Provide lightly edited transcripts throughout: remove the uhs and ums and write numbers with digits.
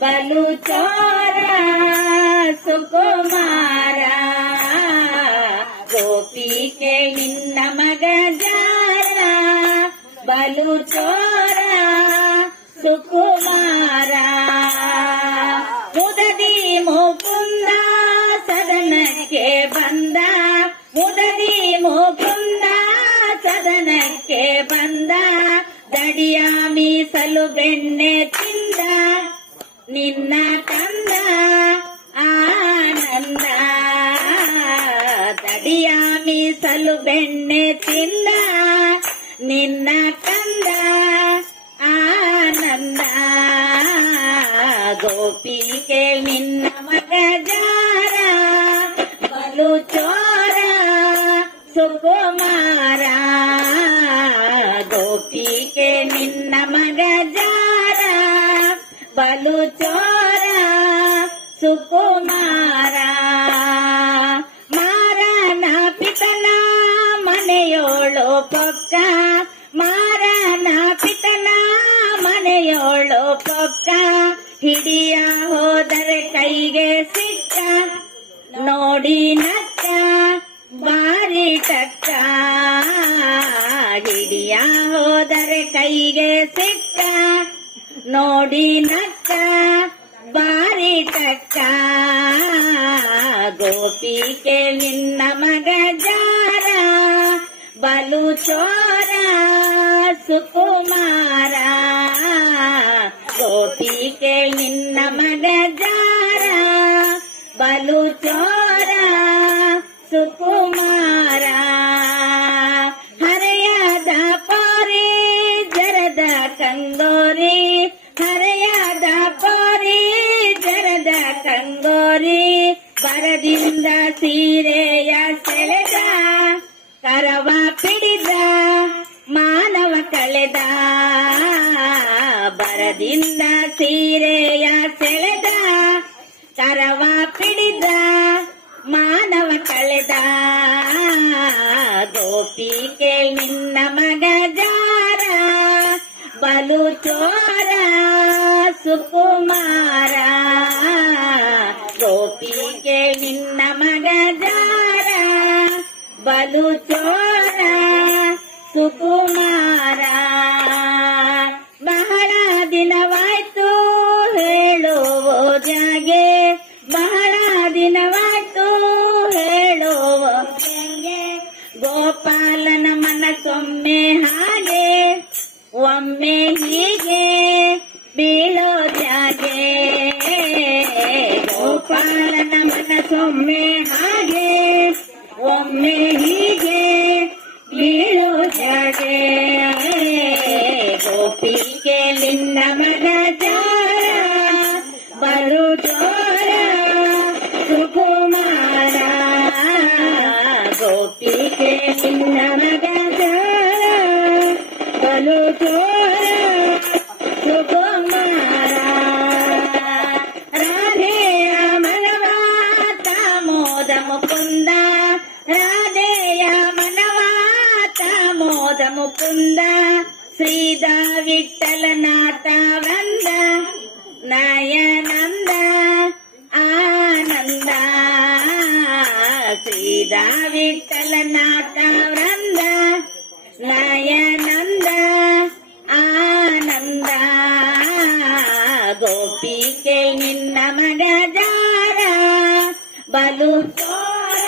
ಬಲು ಚೋರ ಸುಕುಮಾರ ಗೋಪಿಕೆ ನಿನ್ನ ಮಗ ಜಾರ ಬಲು ಚೋರ ಸುಕುಮಾರ ಮುದದಿ ಮುಕುಂದ ಸದನಕ್ಕೆ ಬಂದ ಮುದದಿ ಮುಕುಂದ ಸದನಕ್ಕೆ ಬಂದ ದಡಿಯ ಮೀಸಲು ಬೆಣ್ಣೆ ತಿಂದ ನಿನ್ನ ಕಂದ ಆನಂದ ದಡಿಯ ಮೀಸಲು ಬೆಣ್ಣೆ ತಿಂದ ನಿನ್ನ ಕಂದ ಆನಂದ ಗೋಪಿಗೆ ನಿನ್ನ ಮಗ ಜಾರ ಬಲು ಚೋರ ಸುಕುಮಾರ ಗೋಪಿಗೆ ನಿನ್ನ ಮಗ ಜಾರ ಬಲು ಚೋರ ಸುಕುಮಾರ ಮಾರನ ಪಿತನ ಮನೆಯೋಳು ಪೊಕ್ಕ ಮಾರನ ಪಿತನ ಮನೆಯೋಳು ಪೊಕ್ಕ ಹಿಡಿಯ ಹೋದರೆ ಕೈಗೆ ಸಿಕ್ಕ ನೋಡಿ ನಕ್ಕ ಬಾರಿ ಟಕ್ಕ ಹಿಡಿಯ ಹೋದರೆ ಕೈಗೆ ಸಿಕ್ಕ ನೋಡಿ ನಕ್ಕ ಬಾರಿ ಟಕ್ಕ ಗೋಪಿಗೆ ನಿನ್ನ ಮಗ ಜಾರ ಬಲು ಚೋರ ಸುಕುಮಾರ ಗೋಪಿಗೆ ನಿನ್ನ ಮಗ ಜಾರ ಬಲು ಚೋರ ಸುಕುಮಾರ ಹರೆಯದ ಪಾರಿ ಜರದ ಕಂಗೋರಿ ಹರೆಯದ ಪಾರಿ ಜರದ ಕಂಗೋರಿ ಬರದಿಂದ ಸೀರೆಯ ಸೆಳೆದ ಕರವ ಪಿಡಿದ ಮಾನವ ಕಳೆದ ಬರದಿಂದ ಸೀರೆಯ ಸೆಳೆದ ಕರವ ಪಿಡಿದ ಮಾನವ ಕಳೆದ ಗೋಪಿಗೆ ನಿನ್ನ ಮಗ ಜಾರ ಬಲು ಚೋರ ಸುಕುಮಾರ ಗೋಪಿಗೆ ನಿನ್ನ ಮಗ ಜಾರ ಬಲು ಚೋರ ಸುಕುಮಾರ ಬಹಳ ದಿನವಾಯ್ತು ಹೇಳುವ ಜಾಗೆ ಬಹಳ ದಿನವಾಯ್ತು ಹೇಳುವ ಜಾಗೆ ಗೋಪಾಲನ ಮನಸ್ಸೊಮ್ಮೆ ಹಾಗೆ ಒಮ್ಮೆ ಹೀಗೆ ಬೀಳೋ ಜಾಗೆ ಗೋಪಾಲನ ಮನಸ್ಸೊಮ್ಮೆ ಹಾಗೆ ಒಮ್ಮೆ ಹೀಗೆ ಬೀಳೋ ಜಾಗೆ ಗೋಪಿಗೆ ನಿನ್ನ ಮಗ ಜಾರ ಬಲು ಚೋರ ಸುಕುಮಾರ ಗೋಪಿಗೆ ನಿನ್ನ ಮಗ ಜಾರ ಬಲು ಚೋರ ಸುಕುಮಾರ ರಾಧೆಯ ಮನವಾತ ಮೋದ ಮುಕುಂದ ರಾಧೆಯ ಮನವಾತ ಮೋದ ಮುಕುಂದ ಶ್ರೀದ ವಿಠಲನಾಥ ವಂದ ನಯನಂದ ಆನಂದ ಶ್ರೀದ ವಿಠಲನಾಥ ವೃಂದ ನಯನಂದ ಆನಂದ ಗೋಪಿಗೆ ನಿನ್ನ ಮಗ ಜಾರ ಬಲು ಚೋರ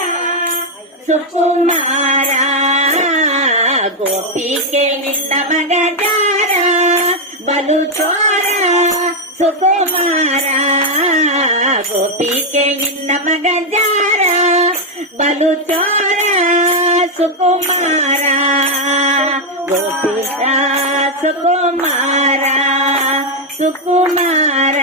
ಸುಕುಮಾರ ಗೋಪಿಗೆ ನಿನ್ನ ಮಗ ಜಾರ ಬಲು ಚೋರ ಸುಕುಮಾರ ಗೋಪಿಗೆ ನಿನ್ನ ಮಗ ಜಾರ ಬಲು ಚೋರ ಸುಕುಮಾರ ಗೋಪಿಕ ಸುಕುಮಾರ ಸುಕುಮಾರ